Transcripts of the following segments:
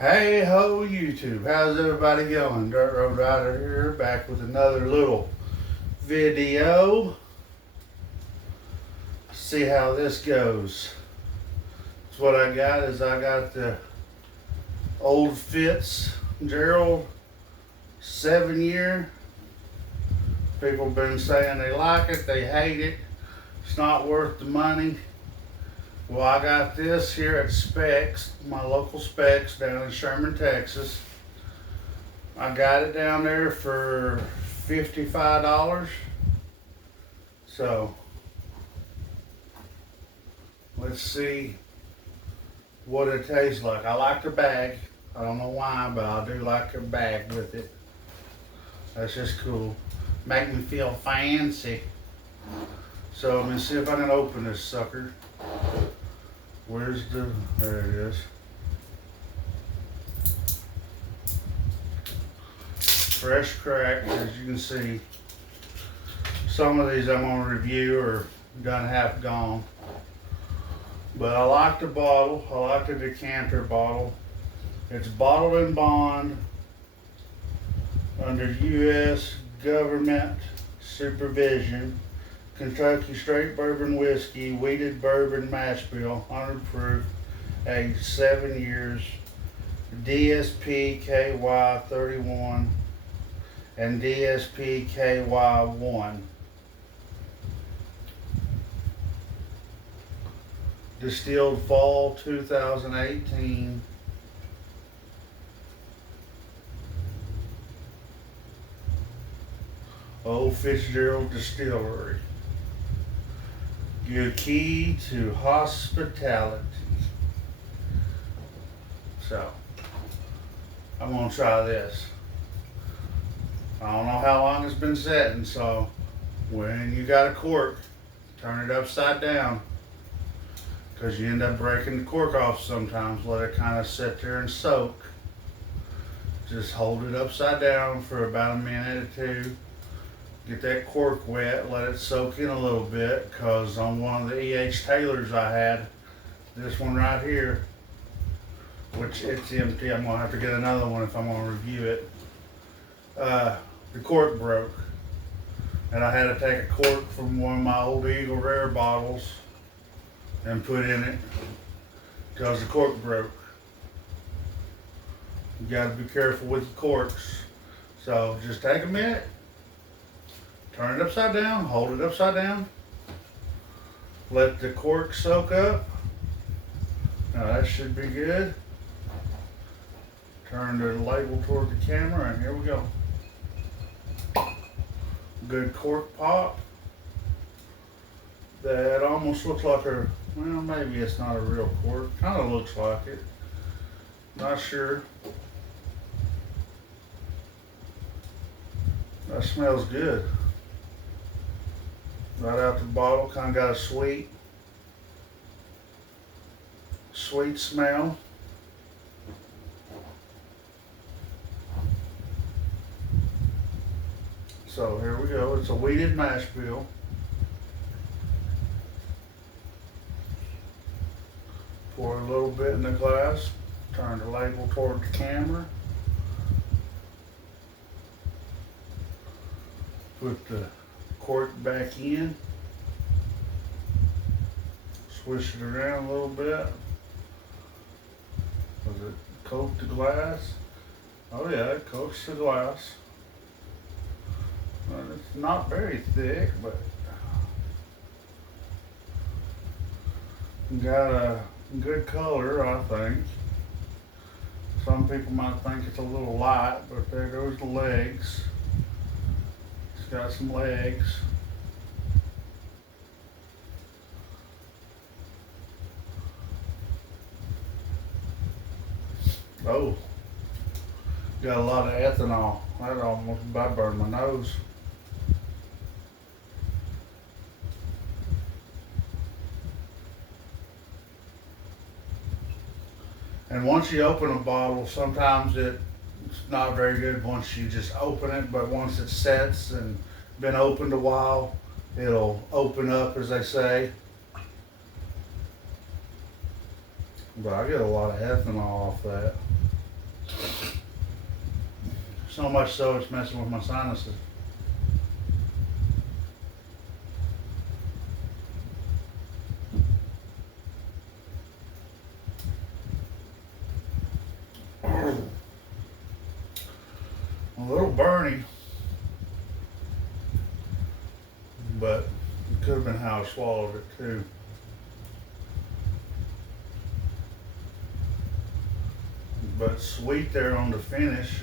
Hey ho YouTube, how's everybody going? Dirt Road Rider here, back with another little video. See how this goes. So what I got is I got the old Fitzgerald 7-year. People have been saying they like it, they hate it, it's not worth the money. Well, I got this here at Specs, my local Specs down in Sherman, Texas. I got it down there for $55. So, let's see what it tastes like. I like the bag. I don't know why, but I do like a bag with it. That's just cool. Make me feel fancy. So, let me see if I can open this sucker. There it is. Fresh crack, as you can see. Some of these I'm gonna review are done half gone. But I like the bottle, I like the decanter bottle. It's bottled and bond under U.S. government supervision. Kentucky straight bourbon whiskey, wheated bourbon mash bill, 100 proof, aged 7 years, DSP KY 31 and DSP KY 1. Distilled fall 2018. Old Fitzgerald Distillery. Your key to hospitality. So, I'm gonna try this. I don't know how long it's been sitting, so when you got a cork, turn it upside down, because you end up breaking the cork off sometimes. Let it kind of sit there and soak. Just hold it upside down for about a minute or two. Get that cork wet, let it soak in a little bit, because on one of the E.H. Taylors I had, this one right here, which it's empty, I'm going to have to get another one if I'm going to review it. The cork broke, and I had to take a cork from one of my old Eagle Rare bottles and put in it, because the cork broke. You got to be careful with the corks. So just take a minute. Turn it upside down, hold it upside down. Let the cork soak up. Now that should be good. Turn the label toward the camera, and here we go. Good cork pop. That almost looks like a, well, maybe it's not a real cork. Kind of looks like it. Not sure. That smells good. Right out the bottle, kind of got a sweet smell. So here we go. It's a wheated mash bill. Pour a little bit in the glass. Turn the label toward the camera. Put the cork back in. Swish it around a little bit. Does it coat the glass? Oh yeah, it coats the glass. Well, it's not very thick, but got a good color, I think. Some people might think it's a little light, but there goes the legs. It's got some legs. Oh, got a lot of ethanol. That almost about burned my nose. And once you open a bottle, sometimes it's not very good once you just open it, but once it sets and been opened a while, it'll open up, as they say. But I get a lot of ethanol off that. So much so it's messing with my sinuses. A little burny, but it could have been how I swallowed it too. But sweet there on the finish.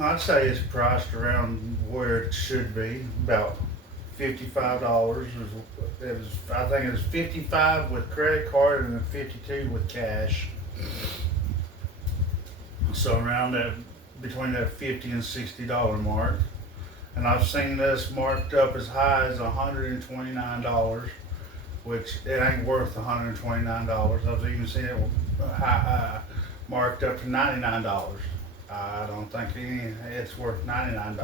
I'd say it's priced around where it should be, about $55. I think it was 55 with credit card and then 52 with cash. So around that, between that $50 and $60 mark. And I've seen this marked up as high as $129, which it ain't worth $129. I've even seen it marked up to $99. I don't think it's worth $99.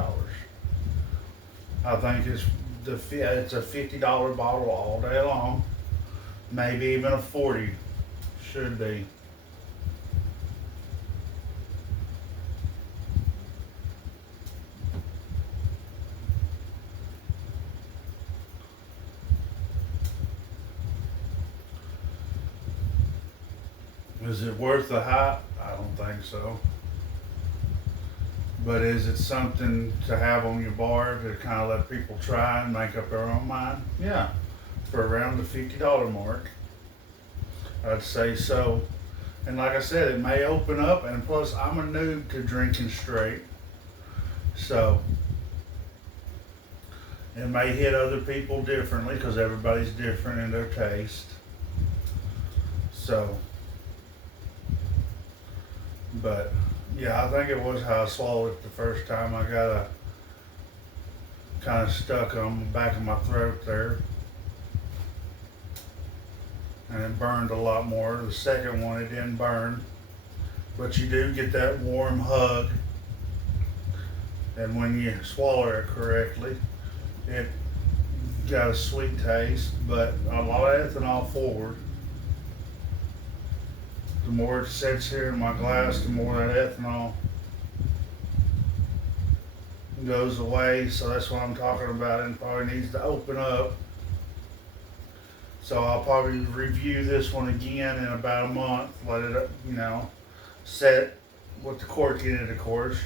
I think it's a $50 bottle all day long, maybe even a 40 should be. Is it worth the hype? I don't think so. But is it something to have on your bar to kind of let people try and make up their own mind? Yeah, for around the $50 mark, I'd say so. And like I said, it may open up, and plus I'm a noob to drinking straight, so it may hit other people differently because everybody's different in their taste. So, but yeah, I think it was how I swallowed it the first time. I got a kind of stuck on the back of my throat there, and it burned a lot more. The second one, it didn't burn, but you do get that warm hug, and when you swallow it correctly, it got a sweet taste, but a lot of ethanol forward. The more it sits here in my glass, the more that ethanol goes away. So that's what I'm talking about, and probably needs to open up. So I'll probably review this one again in about a month. Let it, set with the cork in it, of course,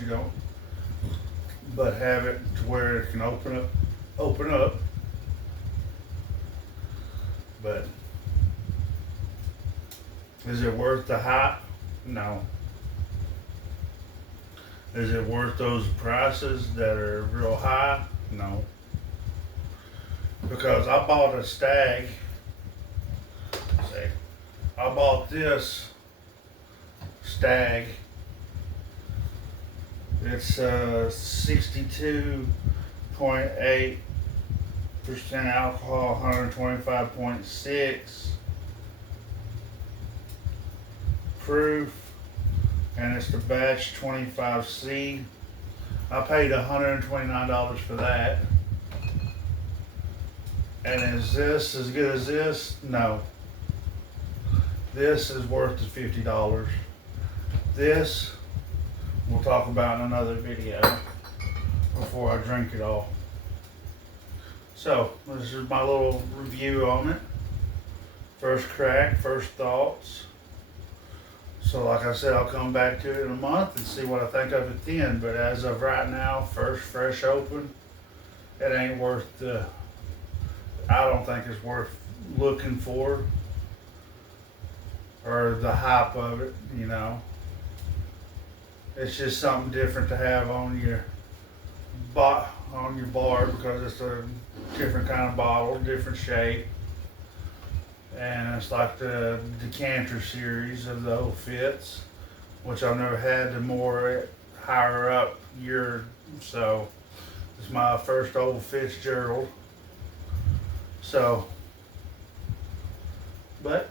but have it to where it can open up. But is it worth the hype? No. Is it worth those prices that are real high? No. Because I bought a Stag. I bought this Stag. It's 62.8% alcohol, 125.6 proof, and it's the batch 25C. I paid $129 for that. And is this as good as this? No. This is worth the $50. This we'll talk about in another video before I drink it all. So this is my little review on it. First crack, first thoughts. So like I said, I'll come back to it in a month and see what I think of it then. But as of right now, first fresh open, it ain't worth I don't think it's worth looking for, or the hype of it, It's just something different to have on your bar because it's a different kind of bottle, different shape. And it's like the decanter series of the old Fitz, which I've never had the more higher up year. So it's my first old Fitzgerald. So, but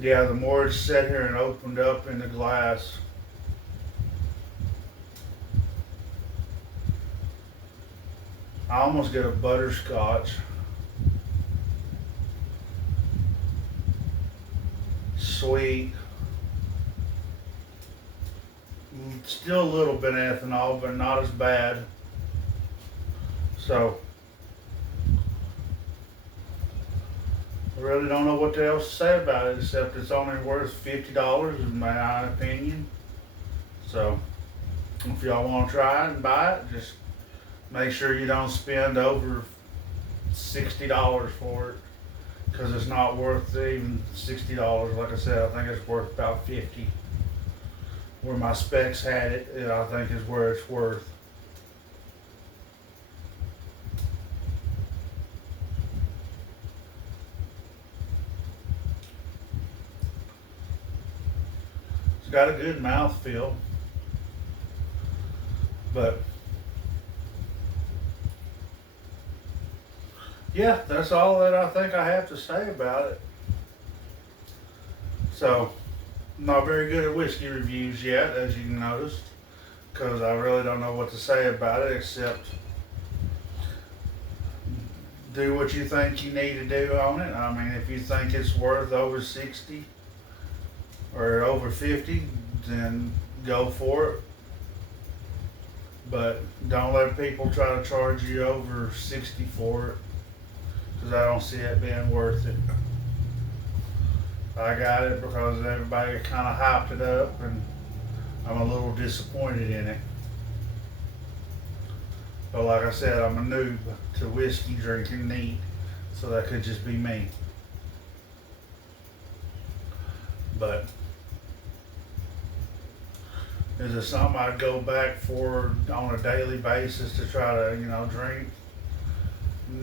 yeah, the more it's sat here and opened up in the glass, I almost get a butterscotch sweet. Still a little bit ethanol, but not as bad. So, I really don't know what else to say about it except it's only worth $50 in my opinion. So, if y'all want to try it and buy it, just make sure you don't spend over $60 for it, because it's not worth even $60. Like I said, I think it's worth about 50. Where my specs had it, I think is where it's worth. It's got a good mouthfeel, but yeah, that's all that I think I have to say about it. So, I'm not very good at whiskey reviews yet, as you noticed, because I really don't know what to say about it except do what you think you need to do on it. I mean, if you think it's worth over 60 or over 50, then go for it. But don't let people try to charge you over 60 for it, because I don't see it being worth it. I got it because everybody kind of hyped it up, and I'm a little disappointed in it. But like I said, I'm a noob to whiskey drinking neat, so that could just be me. But is it something I'd go back for on a daily basis to try to, drink?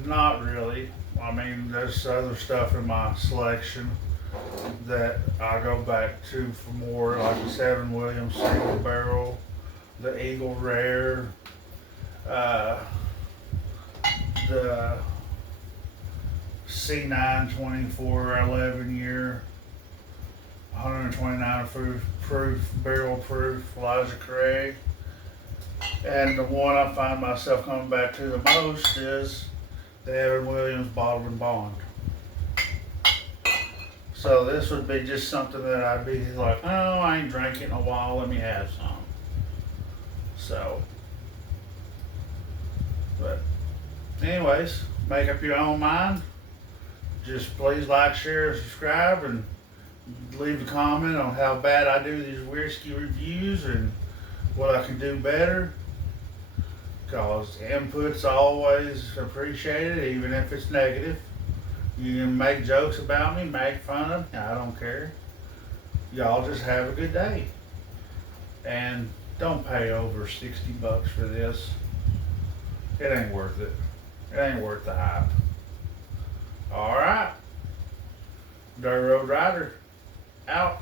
Not really. I mean, there's other stuff in my selection that I go back to for more, like the 7 Williams single barrel, the Eagle Rare, the C9 24 11 year, 129 proof, barrel proof, Elijah Craig. And the one I find myself coming back to the most is the Evan Williams Bottled and Bond. So this would be just something that I'd be like, oh, I ain't drank it in a while, let me have some. So, but anyways, make up your own mind. Just please like, share, subscribe, and leave a comment on how bad I do these whiskey reviews and what I can do better. Because input's always appreciated, even if it's negative. You can make jokes about me, make fun of me, I don't care. Y'all just have a good day. And don't pay over 60 bucks for this. It ain't worth it. It ain't worth the hype. Alright. Dirt Road Rider, out.